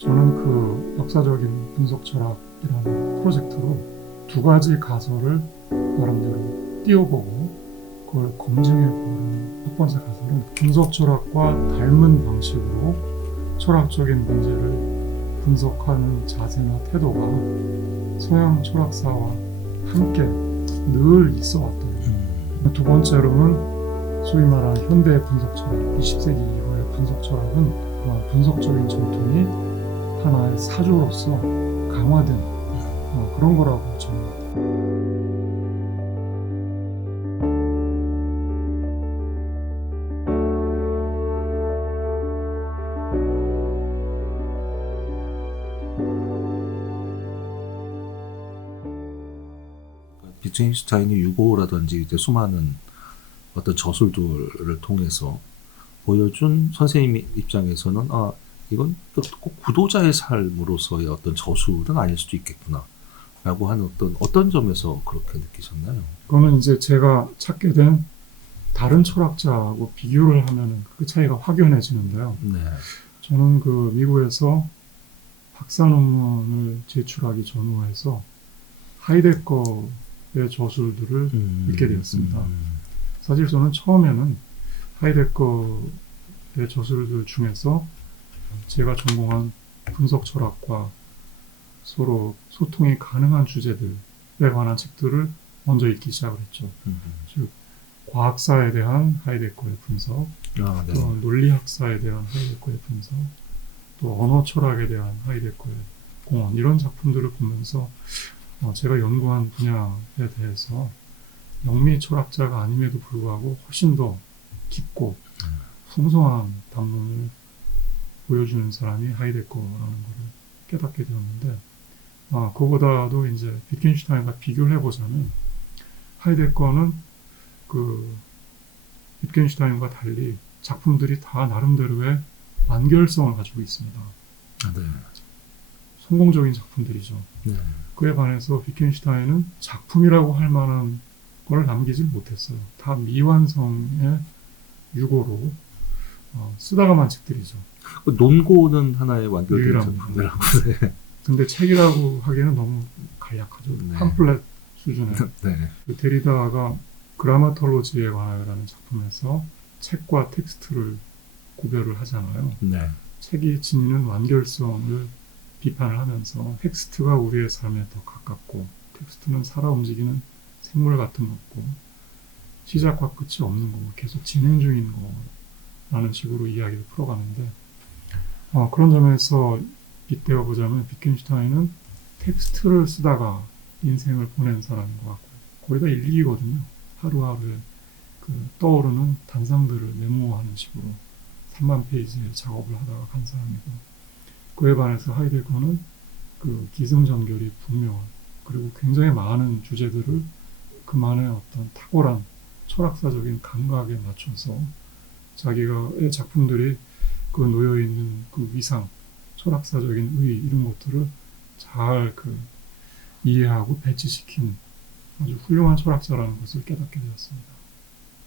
저는 그 역사적인 분석 철학이라는 프로젝트로 두 가지 가설을 나름대로 띄워보고 그걸 검증해보는 첫 번째 가설은 분석 철학과 닮은 방식으로 철학적인 문제를 분석하는 자세나 태도가 서양 철학사와 함께 늘 있어 왔던 거예요. 두 번째로는 소위 말하는 현대 분석 철학, 20세기 이후의 분석 철학은 분석적인 전통이 하나의 사조로서 강화된 그런 거라고 저는 비트겐슈타인이 유고라든지 이제 수많은 어떤 저술들을 통해서 보여준 선생님 입장에서는 이건 꼭 구도자의 삶으로서의 어떤 저술은 아닐 수도 있겠구나 라고 하는 어떤 점에서 그렇게 느끼셨나요? 그거는 이제 제가 찾게 된 다른 철학자하고 비교를 하면 그 차이가 확연해지는데요. 네. 저는 그 미국에서 박사 논문을 제출하기 전후해서 하이데거의 저술들을 읽게 되었습니다. 사실 저는 처음에는 하이데거의 저술들 중에서 제가 전공한 분석 철학과 서로 소통이 가능한 주제들에 관한 책들을 먼저 읽기 시작을 했죠. 즉 과학사에 대한 하이데거의 분석, 네. 또 논리학사에 대한 하이데거의 분석, 또 언어 철학에 대한 하이데거의 공헌, 이런 작품들을 보면서 제가 연구한 분야에 대해서 영미 철학자가 아님에도 불구하고 훨씬 더 깊고 풍성한 담론을 보여주는 사람이 하이데거라는 것을 깨닫게 되었는데, 그보다도 이제 비트겐슈타인과 비교를 해보자면 하이데거는 그 비트겐슈타인과 달리 작품들이 다 나름대로의 완결성을 가지고 있습니다. 네. 성공적인 작품들이죠. 네. 그에 반해서 비트겐슈타인은 작품이라고 할 만한 걸 남기질 못했어요. 다 미완성의 유고로 쓰다가만 책들이죠. 논고는 하나의 완결된 유일한 작품이라고. 네. 근데 책이라고 하기에는 너무 간략하죠. 네. 팜플렛 수준의. 네. 그 데리다가 그라마톨로지에 관하여라는 작품에서 책과 텍스트를 구별을 하잖아요. 네. 책이 지니는 완결성을 비판을 하면서 텍스트가 우리의 삶에 더 가깝고 텍스트는 살아 움직이는 생물 같은 거고 시작과 끝이 없는 거고 계속 진행 중인 거라는 식으로 이야기를 풀어가는데, 그런 점에서 빗대어 보자면 비트겐슈타인은 텍스트를 쓰다가 인생을 보낸 사람인 것 같고 거의 다 일기거든요. 하루하루에 그 떠오르는 단상들을 메모하는 식으로 3만 페이지의 작업을 하다가 간 사람이고, 그에 반해서 하이데거는 그 기승전결이 분명한, 그리고 굉장히 많은 주제들을 그만의 어떤 탁월한 철학사적인 감각에 맞춰서 자기가의 작품들이 그 놓여있는 그 위상, 철학사적인 의, 이런 것들을 잘 그 이해하고 배치시킨 아주 훌륭한 철학자라는 것을 깨닫게 되었습니다.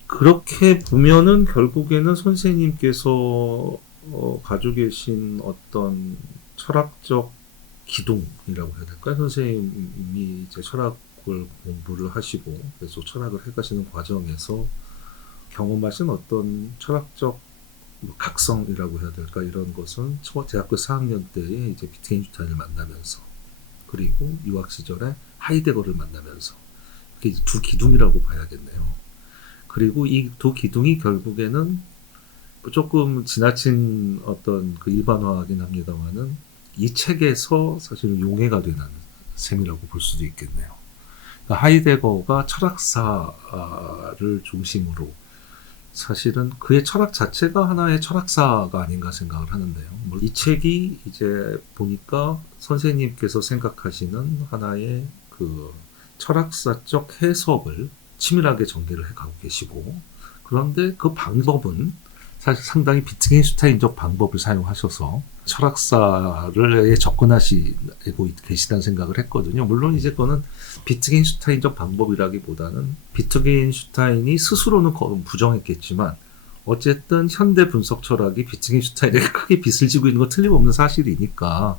그렇게 보면은 결국에는 선생님께서 가지고 계신 어떤 철학적 기둥이라고 해야 될까요? 선생님이 이제 철학을 공부를 하시고 계속 철학을 해가시는 과정에서 경험하신 어떤 철학적 각성이라고 해야 될까, 이런 것은 대학교 4학년 때에 이제 비트겐슈타인을 만나면서, 그리고 유학 시절에 하이데거를 만나면서, 그게 이제 두 기둥이라고 봐야겠네요. 그리고 이 두 기둥이 결국에는 조금 지나친 어떤 그 일반화하긴 합니다만은 이 책에서 사실은 용해가 되는 셈이라고 볼 수도 있겠네요. 그러니까 하이데거가 철학사를 중심으로, 사실은 그의 철학 자체가 하나의 철학사가 아닌가 생각을 하는데요. 이 책이 이제 보니까 선생님께서 생각하시는 하나의 그 철학사적 해석을 치밀하게 전개를 해가고 계시고, 그런데 그 방법은 사실 상당히 비트겐슈타인적 방법을 사용하셔서 철학사를 접근하시고 계시다는 생각을 했거든요. 물론 이제 그거는 비트겐슈타인적 방법이라기보다는 비트겐슈타인이 스스로는 부정했겠지만 어쨌든 현대 분석 철학이 비트겐슈타인에게 크게 빚을 지고 있는 건 틀림없는 사실이니까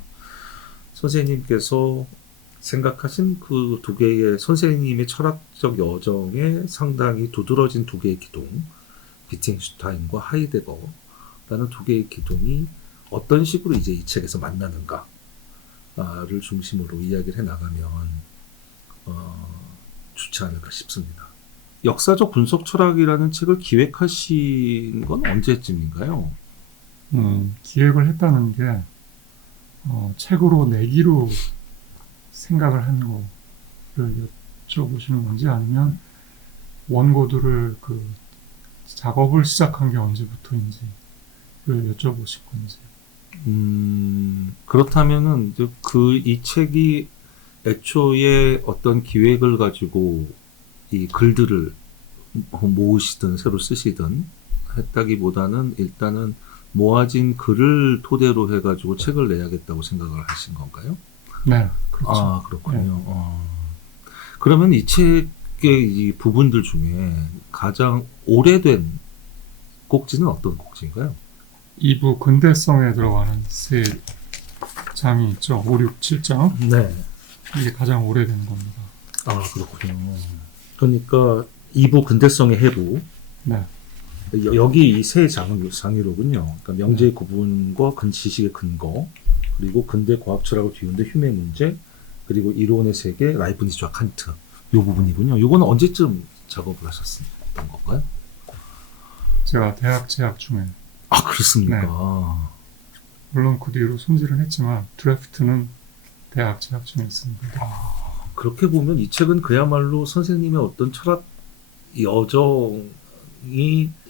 선생님께서 생각하신 그 두 개의 선생님의 철학적 여정에 상당히 두드러진 두 개의 기둥, 비트겐슈타인과 하이데거라는 두 개의 기둥이 어떤 식으로 이제 이 책에서 만나는가를 중심으로 이야기를 해나가면 좋지 않을까 싶습니다. 역사적 분석 철학이라는 책을 기획하신 건 언제쯤인가요? 기획을 했다는 게 책으로 내기로 생각을 한 거를 여쭤보시는 건지 아니면 원고들을 그 작업을 시작한 게 언제부터인지를 여쭤보실 건지. 그렇다면은 이 책이 애초에 어떤 기획을 가지고 이 글들을 모으시든 새로 쓰시든 했다기보다는 일단은 모아진 글을 토대로 해가지고 책을 내야겠다고 생각을 하신 건가요? 네, 그렇죠. 아, 그렇군요. 그러면 이 책의 이 부분들 중에 가장 오래된 꼭지는 어떤 꼭지인가요? 2부 근대성에 들어가는 세 장이 있죠. 5, 6, 7장. 네. 이게 가장 오래된 겁니다. 아, 그렇군요. 그러니까 2부 근대성의 해부. 네. 여기 이 세 장이로군요. 그러니까 명제의 구분과 지식의 근거, 그리고 근대 과학 철학을 뒤흔든 휴메 문제, 그리고 이론의 세계, 라이프니츠와 칸트. 이 부분이군요. 이거는 언제쯤 작업을 하셨던 건가요? 제가 대학 재학 중에. 아, 그렇습니까? 네. 물론 그 뒤로 손질은 했지만 드래프트는 대학 재학 중에 했습니다. 그렇게 보면 이 책은 그야말로 선생님의 어떤 철학 여정이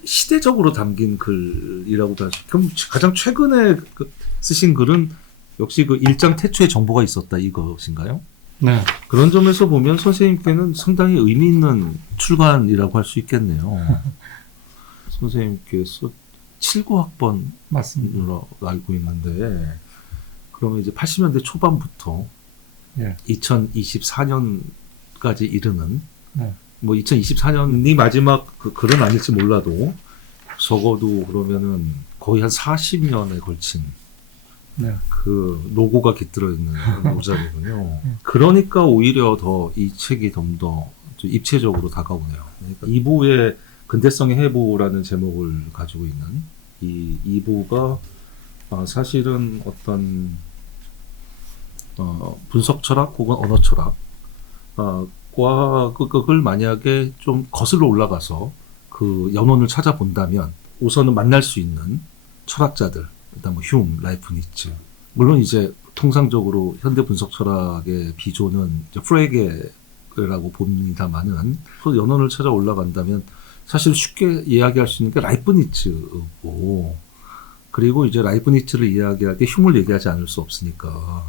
시대적으로 담긴 글이라고도 하죠. 그럼 가장 최근에 쓰신 글은 역시 그 일장 태초의 정보가 있었다 이것인가요? 네. 그런 점에서 보면 선생님께는 상당히 의미 있는 출간이라고 할 수 있겠네요. 선생님께서 79학번으로 맞습니다. 알고 있는데 그러면 이제 80년대 초반부터 예. 2024년까지 이르는 네. 뭐 2024년이 마지막 그 글은 아닐지 몰라도 적어도 그러면은 거의 한 40년에 걸친 네. 그 노고가 깃들어 있는 모작이군요. 그러니까 오히려 더 이 책이 좀 더 입체적으로 다가오네요. 그러니까 2부의 근대성의 해부라는 제목을 가지고 있는 이 2부가 사실은 어떤 분석 철학 혹은 언어 철학 그걸 만약에 좀 거슬러 올라가서 그 연원을 찾아본다면 우선은 만날 수 있는 철학자들, 일단 뭐 휴մ, 라이프니츠, 물론 이제 통상적으로 현대 분석 철학의 비조는 이제 프레게라고 봅니다만은 그 연원을 찾아 올라간다면 사실 쉽게 이야기할 수 있는 게 라이프니츠고, 그리고 이제 라이프니츠를 이야기할 때 휴을 얘기하지 않을 수 없으니까,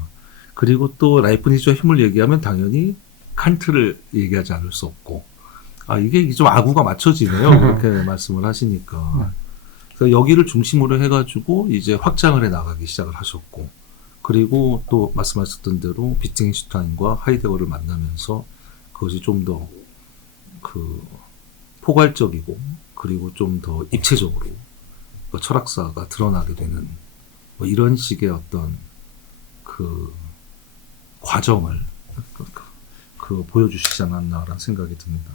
그리고 또 라이프니츠와 휴을 얘기하면 당연히 칸트를 얘기하지 않을 수 없고, 이게 좀 아구가 맞춰지네요. 그렇게 말씀을 하시니까. 그래서 여기를 중심으로 해가지고 이제 확장을 해 나가기 시작을 하셨고, 그리고 또 말씀하셨던 대로 비트겐슈타인과 하이데거를 만나면서 그것이 좀 더 포괄적이고, 그리고 좀 더 입체적으로 철학사가 드러나게 되는 뭐 이런 식의 어떤 그 과정을 보여주시지 않았나라는 생각이 듭니다.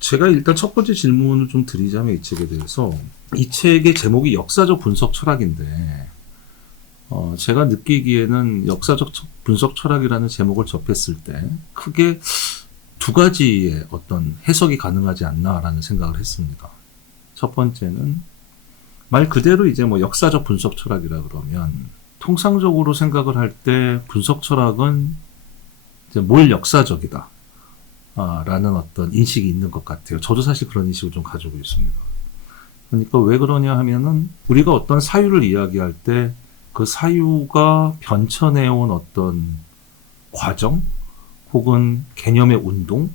제가 일단 첫 번째 질문을 좀 드리자면 이 책에 대해서, 이 책의 제목이 역사적 분석 철학인데, 제가 느끼기에는 역사적 분석 철학이라는 제목을 접했을 때 크게 두 가지의 어떤 해석이 가능하지 않나라는 생각을 했습니다. 첫 번째는 말 그대로 이제 뭐 역사적 분석 철학이라 그러면 통상적으로 생각을 할 때 분석 철학은 이제 뭘 역사적이다 라는 어떤 인식이 있는 것 같아요. 저도 사실 그런 인식을 좀 가지고 있습니다. 그러니까 왜 그러냐 하면은 우리가 어떤 사유를 이야기할 때 그 사유가 변천해온 어떤 과정 혹은 개념의 운동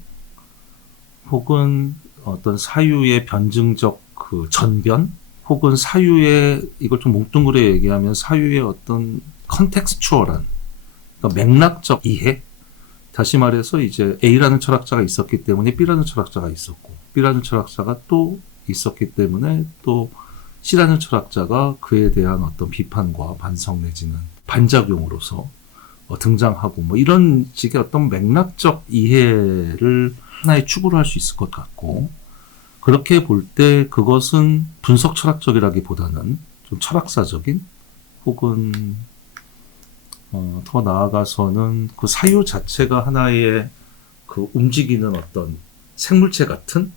혹은 어떤 사유의 변증적 그 전변 혹은 사유의, 이걸 좀 뭉뚱그려 얘기하면 사유의 어떤 컨텍스추얼한, 그러니까 맥락적 이해, 다시 말해서 이제 A라는 철학자가 있었기 때문에 B라는 철학자가 있었고, B라는 철학자가 또 있었기 때문에 또 C라는 철학자가 그에 대한 어떤 비판과 반성 내지는 반작용으로서 등장하고 뭐 이런 식의 어떤 맥락적 이해를 하나의 축으로 할 수 있을 것 같고, 그렇게 볼 때 그것은 분석 철학적이라기보다는 좀 철학사적인 혹은 더 나아가서는 그 사유 자체가 하나의 그 움직이는 어떤 생물체 같은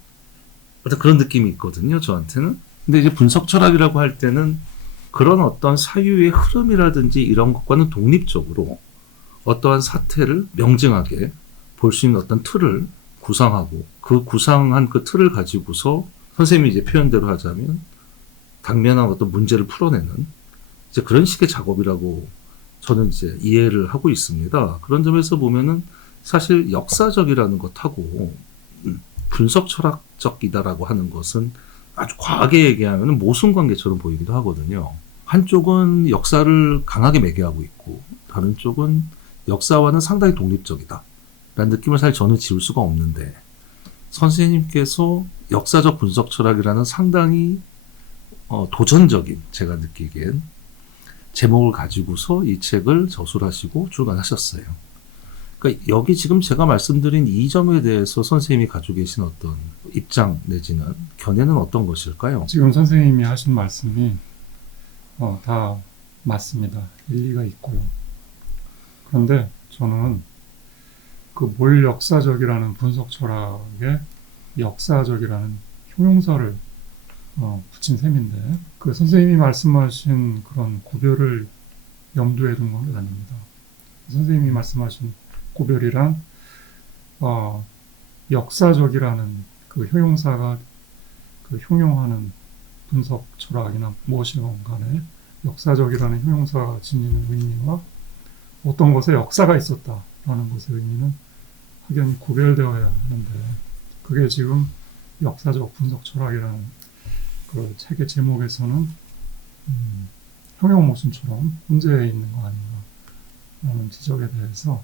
어떤 그런 느낌이 있거든요, 저한테는. 근데 이제 분석 철학이라고 할 때는 그런 어떤 사유의 흐름이라든지 이런 것과는 독립적으로 어떠한 사태를 명징하게 볼 수 있는 어떤 틀을 구상하고, 그 구상한 그 틀을 가지고서 선생님이 이제 표현대로 하자면 당면한 어떤 문제를 풀어내는 이제 그런 식의 작업이라고 저는 이제 이해를 하고 있습니다. 그런 점에서 보면은 사실 역사적이라는 것하고 분석 철학적이다라고 하는 것은 아주 과하게 얘기하면 모순관계처럼 보이기도 하거든요. 한쪽은 역사를 강하게 매개하고 있고 다른 쪽은 역사와는 상당히 독립적이다 라는 느낌을 사실 저는 지울 수가 없는데, 선생님께서 역사적 분석 철학이라는 상당히 도전적인, 제가 느끼기엔 제목을 가지고서 이 책을 저술하시고 출간하셨어요. 그러니까 여기 지금 제가 말씀드린 이 점에 대해서 선생님이 가지고 계신 어떤 입장 내지는 견해는 어떤 것일까요? 지금 선생님이 하신 말씀이 다 맞습니다. 일리가 있고요. 그런데 저는 그 뭘 역사적이라는 분석 철학에 역사적이라는 형용사를 붙인 셈인데, 그 선생님이 말씀하신 그런 구별을 염두에 둔 건 아닙니다. 선생님이 말씀하신 구별이란 역사적이라는 그 효용사가 그 형용하는 분석 철학이나 무엇이건 간에 역사적이라는 효용사가 지니는 의미와 어떤 것에 역사가 있었다라는 것의 의미는 확연히 구별되어야 하는데, 그게 지금 역사적 분석 철학이라는 그 책의 제목에서는 형용 모순처럼 혼재해 있는 거 아닌가라는 지적에 대해서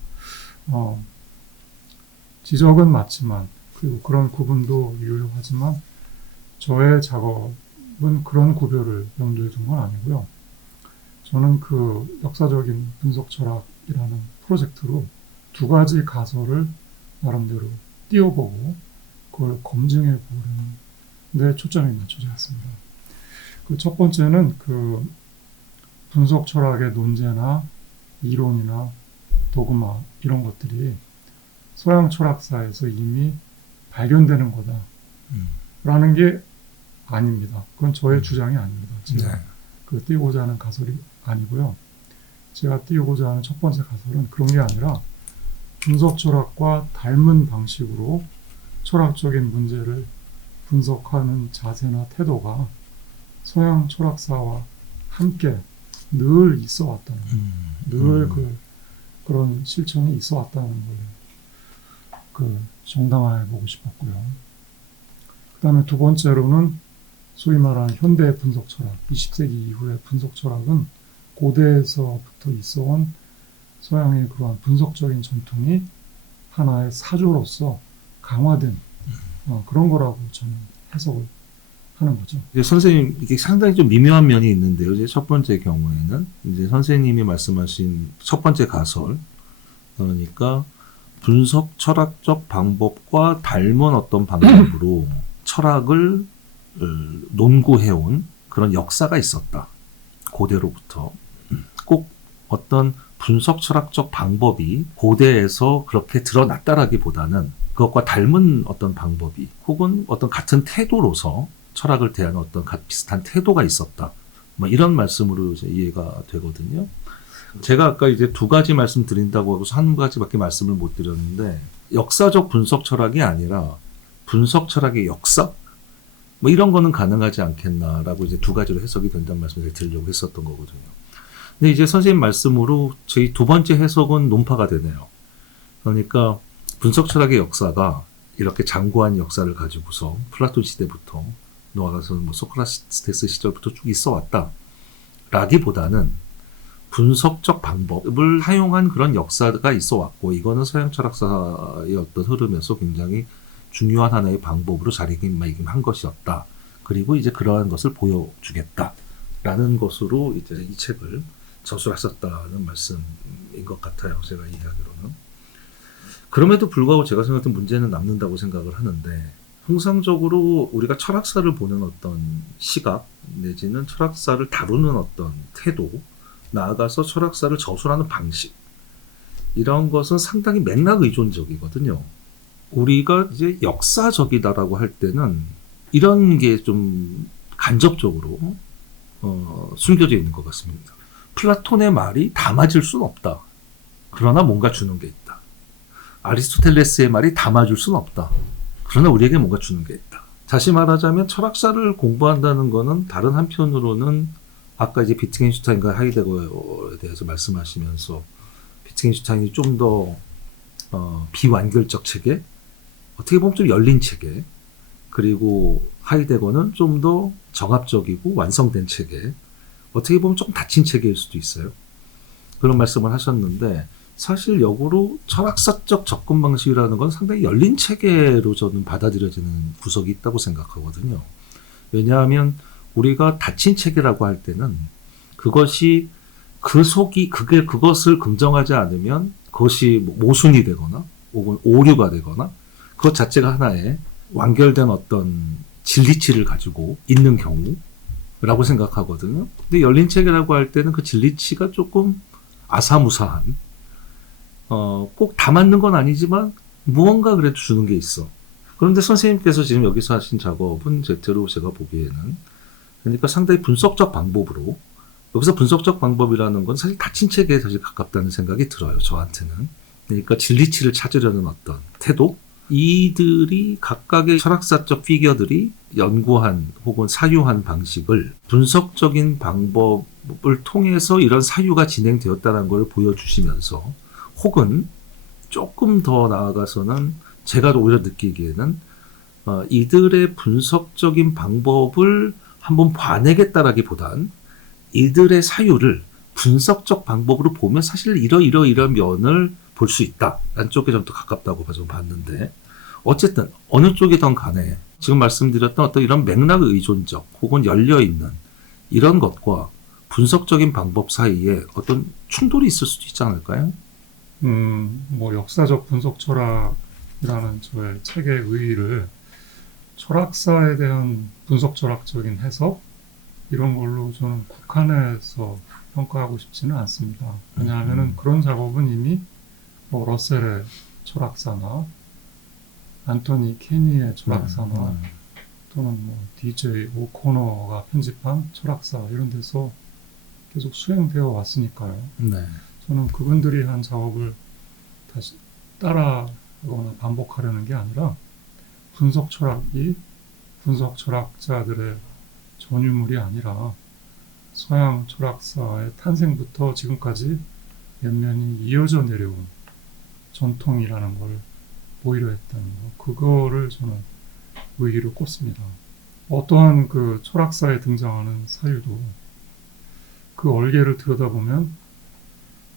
지적은 맞지만, 그리고 그런 구분도 유효하지만 저의 작업은 그런 구별을 염두에 둔 건 아니고요. 저는 그 역사적인 분석 철학이라는 프로젝트로 두 가지 가설을 나름대로 띄워보고 그걸 검증해 보는 데 초점이 맞춰져 있습니다. 그 첫 번째는 그 분석 철학의 논제나 이론이나 도그마 이런 것들이 서양 철학사에서 이미 발견되는 거다라는 게 아닙니다. 그건 저의 주장이 아닙니다. 제가 그 띄우고자 하는 가설이 아니고요. 제가 띄우고자 하는 첫 번째 가설은 그런 게 아니라 분석 철학과 닮은 방식으로 철학적인 문제를 분석하는 자세나 태도가 서양 철학사와 함께 늘 있어 왔다는, 늘 그런 실천이 있어 왔다는 걸 정당화해 보고 싶었고요. 그 다음에 두 번째로는 소위 말하는 현대 분석 철학, 20세기 이후의 분석 철학은 고대에서부터 있어온 서양의 그러한 분석적인 전통이 하나의 사조로서 강화된 그런 거라고 저는 해석을 하는 거죠. 이제 선생님, 이게 상당히 좀 미묘한 면이 있는데요. 이제 첫 번째 경우에는 이제 선생님이 말씀하신 첫 번째 가설, 그러니까 분석 철학적 방법과 닮은 어떤 방법으로 철학을 논구해온 그런 역사가 있었다. 고대로부터. 꼭 어떤 분석 철학적 방법이 고대에서 그렇게 드러났다라기보다는 그것과 닮은 어떤 방법이 혹은 어떤 같은 태도로서 철학을 대하는 어떤 비슷한 태도가 있었다. 뭐 이런 말씀으로 이제 이해가 되거든요. 제가 아까 이제 두 가지 말씀드린다고 하고서 한 가지밖에 말씀을 못 드렸는데, 역사적 분석 철학이 아니라 분석 철학의 역사? 뭐 이런 거는 가능하지 않겠나라고 이제 두 가지로 해석이 된다는 말씀을 드리려고 했었던 거거든요. 근데 이제 선생님 말씀으로 저희 두 번째 해석은 논파가 되네요. 그러니까 분석 철학의 역사가 이렇게 장구한 역사를 가지고서 플라톤 시대부터 놓아가서 뭐 소크라테스 시절부터 쭉 있어 왔다 라기보다는 분석적 방법을 사용한 그런 역사가 있어 왔고, 이거는 서양 철학사의 어떤 흐름에서 굉장히 중요한 하나의 방법으로 자리매김한 것이었다. 그리고 이제 그러한 것을 보여주겠다라는 것으로 이제 이 책을 저술하셨다는 말씀인 것 같아요. 제가 이해하기로는. 그럼에도 불구하고 제가 생각했던 문제는 남는다고 생각을 하는데, 통상적으로 우리가 철학사를 보는 어떤 시각 내지는 철학사를 다루는 어떤 태도, 나아가서 철학사를 저술하는 방식, 이런 것은 상당히 맥락 의존적이거든요. 우리가 이제 역사적이다라고 할 때는 이런 게 좀 간접적으로 숨겨져 있는 것 같습니다. 플라톤의 말이 다 맞을 수는 없다. 그러나 뭔가 주는 게 있다. 아리스토텔레스의 말이 다 맞을 수는 없다. 그러나 우리에게 뭔가 주는 게 있다. 다시 말하자면 철학사를 공부한다는 것은 다른 한편으로는 아까 이제 비트겐슈타인과 하이데거에 대해서 말씀하시면서 비트겐슈타인이 좀 더 비완결적 체계, 어떻게 보면 좀 열린 체계, 그리고 하이데거는 좀 더 정합적이고 완성된 체계, 어떻게 보면 조금 닫힌 체계일 수도 있어요. 그런 말씀을 하셨는데, 사실 역으로 철학사적 접근 방식이라는 건 상당히 열린 체계로 저는 받아들여지는 구석이 있다고 생각하거든요. 왜냐하면 우리가 닫힌 체계라고 할 때는 그것이 그것을 긍정하지 않으면 그것이 모순이 되거나 혹은 오류가 되거나 그것 자체가 하나의 완결된 어떤 진리치를 가지고 있는 경우라고 생각하거든요. 근데 열린 체계라고 할 때는 그 진리치가 조금 아사무사한, 꼭 다 맞는 건 아니지만 무언가 그래도 주는 게 있어. 그런데 선생님께서 지금 여기서 하신 작업은 제대로 제가 보기에는, 그러니까 상당히 분석적 방법으로, 여기서 분석적 방법이라는 건 사실 닫힌 체계에 사실 가깝다는 생각이 들어요, 저한테는. 그러니까 진리치를 찾으려는 어떤 태도, 이들이 각각의 철학사적 피겨들이 연구한 혹은 사유한 방식을 분석적인 방법을 통해서 이런 사유가 진행되었다는 걸 보여주시면서, 혹은 조금 더 나아가서는 제가 오히려 느끼기에는 이들의 분석적인 방법을 한번 봐내겠다라기보단 이들의 사유를 분석적 방법으로 보면 사실 이런 면을 볼 수 있다라는 쪽에 좀 더 가깝다고 좀 봤는데, 어쨌든 어느 쪽이든 간에 지금 말씀드렸던 어떤 이런 맥락 의존적 혹은 열려있는 이런 것과 분석적인 방법 사이에 어떤 충돌이 있을 수도 있지 않을까요? 뭐 역사적 분석 철학이라는 저의 책의 의의를 철학사에 대한 분석 철학적인 해석 이런 걸로 저는 국한해서 평가하고 싶지는 않습니다. 왜냐하면 그런 작업은 이미 뭐 러셀의 철학사나 안토니 케니의 철학사나 또는 뭐 DJ 오코너가 편집한 철학사 이런 데서 계속 수행되어 왔으니까요. 네. 저는 그분들이 한 작업을 다시 따라하거나 반복하려는 게 아니라 분석 철학이 분석 철학자들의 전유물이 아니라 서양 철학사의 탄생부터 지금까지 연면이 이어져 내려온 전통이라는 걸 보이려 했다는 거, 그거를 저는 의의로 꼽습니다. 어떠한 그 철학사에 등장하는 사유도 그 얼개를 들여다보면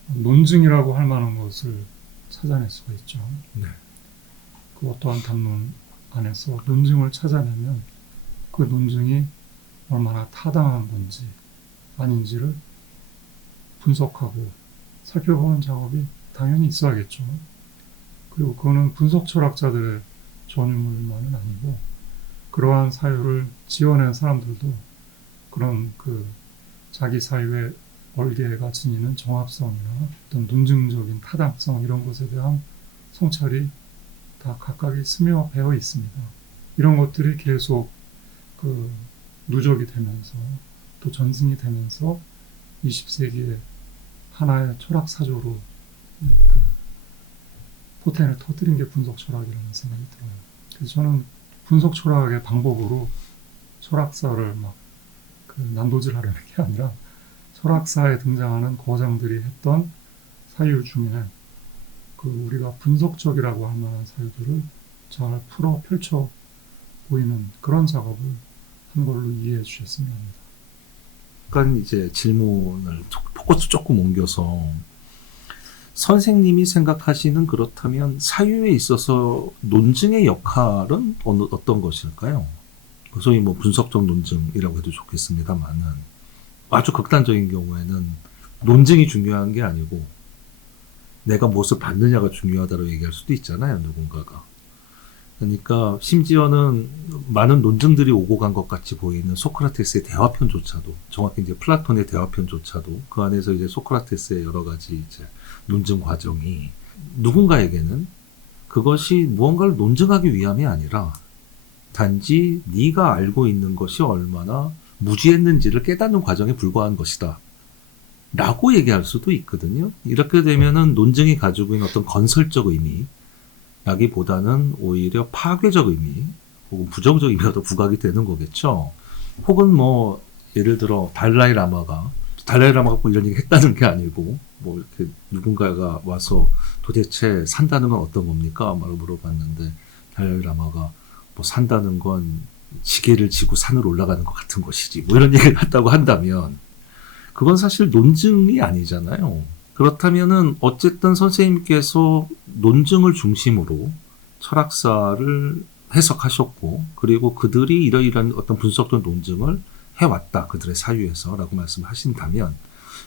논증이라고 할 만한 것을 찾아낼 수가 있죠. 네. 그 어떠한 담론 안에서 논증을 찾아내면 그 논증이 얼마나 타당한 건지 아닌지를 분석하고 살펴보는 작업이 당연히 있어야겠죠. 그리고 그거는 분석 철학자들의 전유물만은 아니고 그러한 사유를 지어낸 사람들도 그런 그 자기 사유의 얼개가 지니는 정합성이나 어떤 논증적인 타당성 이런 것에 대한 성찰이 다 각각이 스며 배어 있습니다. 이런 것들이 계속 그 누적이 되면서 또 전승이 되면서 20세기의 하나의 철학 사조로 그 포텐을 터뜨린 게 분석 철학이라는 생각이 들어요. 그래서 저는 분석 철학의 방법으로 철학사를 막 그 난도질하려는 게 아니라 철학사에 등장하는 거장들이 했던 사유 중에 그 우리가 분석적이라고 할 만한 사유들을 잘 풀어 펼쳐 보이는 그런 작업을 한 걸로 이해해 주셨으면 합니다. 약간 이제 질문을 포커스 조금 옮겨서, 선생님이 생각하시는 그렇다면 사유에 있어서 논증의 역할은 어떤 것일까요? 소위 뭐 분석적 논증이라고 해도 좋겠습니다만은 아주 극단적인 경우에는 논증이 중요한 게 아니고 내가 무엇을 받느냐가 중요하다고 얘기할 수도 있잖아요, 누군가가. 그러니까 심지어는 많은 논증들이 오고 간 것 같이 보이는 소크라테스의 대화편조차도, 정확히 이제 플라톤의 대화편조차도 그 안에서 이제 소크라테스의 여러 가지 이제 논증 과정이 누군가에게는 그것이 무언가를 논증하기 위함이 아니라 단지 네가 알고 있는 것이 얼마나 무지했는지를 깨닫는 과정에 불과한 것이다 라고 얘기할 수도 있거든요. 이렇게 되면은 논증이 가지고 있는 어떤 건설적 의미 라기보다는 오히려 파괴적 의미 혹은 부정적 의미가 더 부각이 되는 거겠죠. 혹은 뭐 예를 들어 달라이 라마가 뭐 이런 얘기 했다는 게 아니고 뭐 이렇게 누군가가 와서 도대체 산다는 건 어떤 겁니까? 말을 물어봤는데 달라이 라마가 뭐 산다는 건 지게를 지고 산을 올라가는 것 같은 것이지 뭐 이런 얘기를 했다고 한다면 그건 사실 논증이 아니잖아요. 그렇다면은 어쨌든 선생님께서 논증을 중심으로 철학사를 해석하셨고 그리고 그들이 이러이러한 어떤 분석적 논증을 해왔다. 그들의 사유에서 라고 말씀하신다면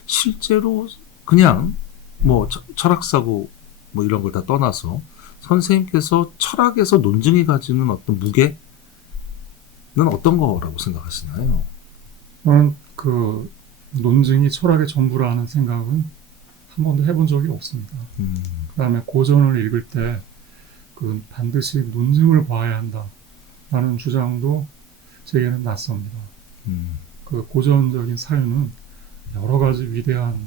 실제로 그냥 뭐 철학사고 뭐 이런 걸 다 떠나서 선생님께서 철학에서 논증이 가지는 어떤 무게는 어떤 거라고 생각하시나요? 저는 그 논증이 철학의 전부라는 생각은 한 번도 해본 적이 없습니다. 그 다음에 고전을 읽을 때 그 반드시 논증을 봐야 한다라는 주장도 제게는 낯섭니다. 그 고전적인 사유는 여러 가지 위대한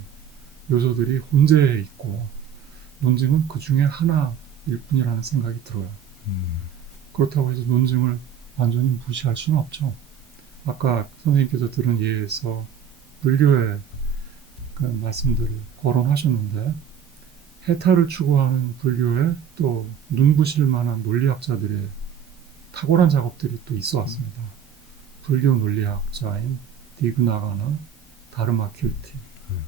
요소들이 혼재해 있고 논증은 그 중에 하나일 뿐이라는 생각이 들어요. 그렇다고 해서 논증을 완전히 무시할 수는 없죠. 아까 선생님께서 들은 예에서 불교의 그 말씀들을 거론하셨는데 해탈을 추구하는 불교에 또 눈부실 만한 논리학자들의 탁월한 작업들이 또 있어 왔습니다. 불교 논리학자인 디그나가나 다르마키르티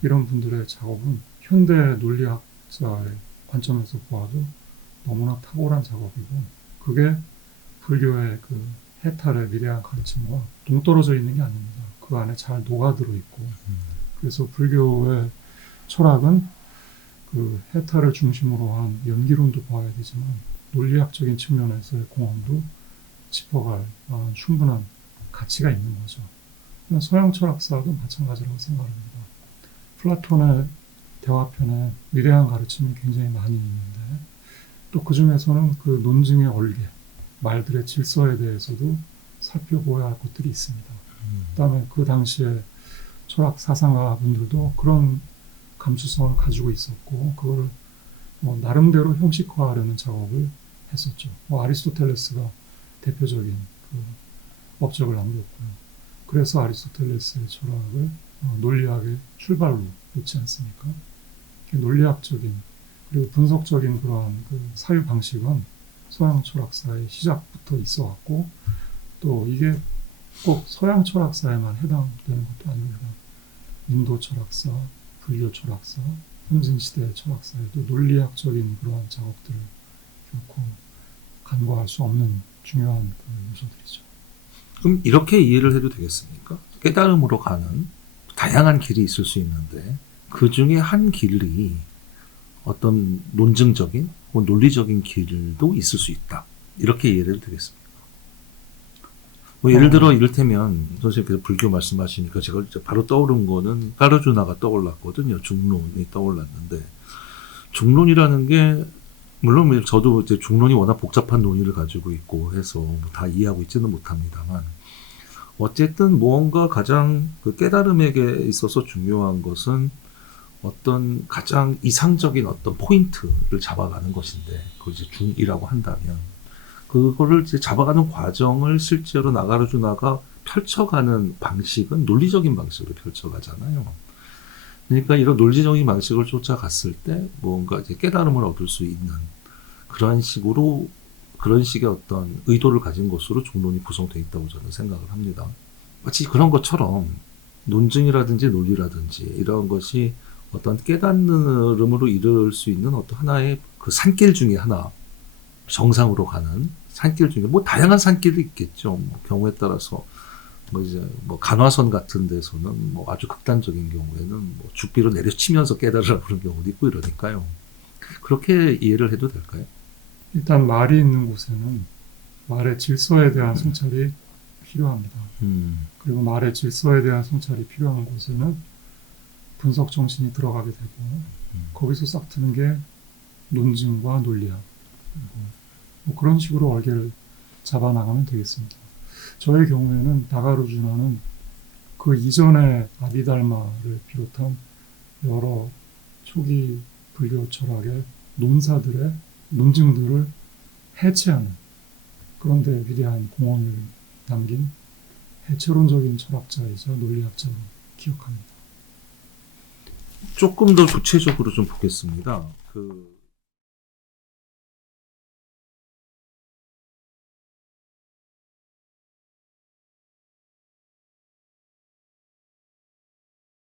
이런 분들의 작업은 현대 논리학자의 관점에서 보아도 너무나 탁월한 작업이고 그게 불교의 그 해탈의 위대한 가르침과 동떨어져 있는 게 아닙니다. 그 안에 잘 녹아들어 있고 그래서 불교의 철학은 그 해탈을 중심으로 한 연기론도 봐야 되지만 논리학적인 측면에서의 공헌도 짚어갈 충분한 가치가 있는 거죠. 서양 철학사도 마찬가지라고 생각합니다. 플라톤의 대화편에 위대한 가르침이 굉장히 많이 있는데 또 그 중에서는 그 논증의 얼개, 말들의 질서에 대해서도 살펴보아야 할 것들이 있습니다. 그다음에 그 당시에 철학 사상가 분들도 그런 감수성을 가지고 있었고 그걸 뭐 나름대로 형식화하려는 작업을 했었죠. 뭐 아리스토텔레스가 대표적인 그 업적을 남겼고요. 그래서 아리스토텔레스의 철학을 논리학의 출발로 놓지 않습니까? 논리학적인 그리고 분석적인 그러한 그 사유 방식은 서양 철학사의 시작부터 있어 왔고 또 이게 꼭 서양 철학사에만 해당되는 것도 아닙니다. 인도 철학사, 불교 철학사, 현진시대 철학사에도 논리학적인 그러한 작업들을 결코 간과할 수 없는 중요한 그 요소들이죠. 그럼 이렇게 이해를 해도 되겠습니까? 깨달음으로 가는 다양한 길이 있을 수 있는데 그 중에 한 길이 어떤 논증적인 혹은 논리적인 길도 있을 수 있다. 이렇게 이해를 해도 되겠습니까? 뭐 예를 들어 이를테면 선생님께서 불교 말씀하시니까 제가 바로 떠오른 거는 까르주나가 떠올랐거든요. 중론이 떠올랐는데 중론이라는 게 물론 저도 이제 중론이 워낙 복잡한 논의를 가지고 있고 해서 다 이해하고 있지는 못합니다만 어쨌든 무언가 가장 그 깨달음에게 있어서 중요한 것은 어떤 가장 이상적인 어떤 포인트를 잡아가는 것인데 그걸 이제 중이라고 한다면 그거를 이제 잡아가는 과정을 실제로 나가르주나가 펼쳐가는 방식은 논리적인 방식으로 펼쳐가잖아요. 그러니까 이런 논리적인 방식을 쫓아갔을 때 뭔가 이제 깨달음을 얻을 수 있는 그런 식으로 그런 식의 어떤 의도를 가진 것으로 중론이 구성되어 있다고 저는 생각을 합니다. 마치 그런 것처럼 논증이라든지 논리라든지 이런 것이 어떤 깨달음으로 이를 수 있는 어떤 하나의 그 산길 중에 하나, 정상으로 가는 산길 중에 뭐 다양한 산길이 있겠죠. 뭐 경우에 따라서 뭐 이제 뭐 간화선 같은 데서는 뭐 아주 극단적인 경우에는 뭐 죽비로 내려치면서 깨달으라고 그런 경우도 있고 이러니까요. 그렇게 이해를 해도 될까요? 일단 말이 있는 곳에는 말의 질서에 대한 성찰이 필요합니다. 그리고 말의 질서에 대한 성찰이 필요한 곳에는 분석 정신이 들어가게 되고 거기서 싹 트는 게 논증과 논리학 뭐 그런 식으로 얼개를 잡아나가면 되겠습니다. 저의 경우에는 나가르주나는 그 이전의 아비달마를 비롯한 여러 초기 불교 철학의 논사들의 논증들을 해체하는 그런 데 위대한 공헌을 남긴 해체론적인 철학자이자 논리학자로 기억합니다. 조금 더 구체적으로 좀 보겠습니다.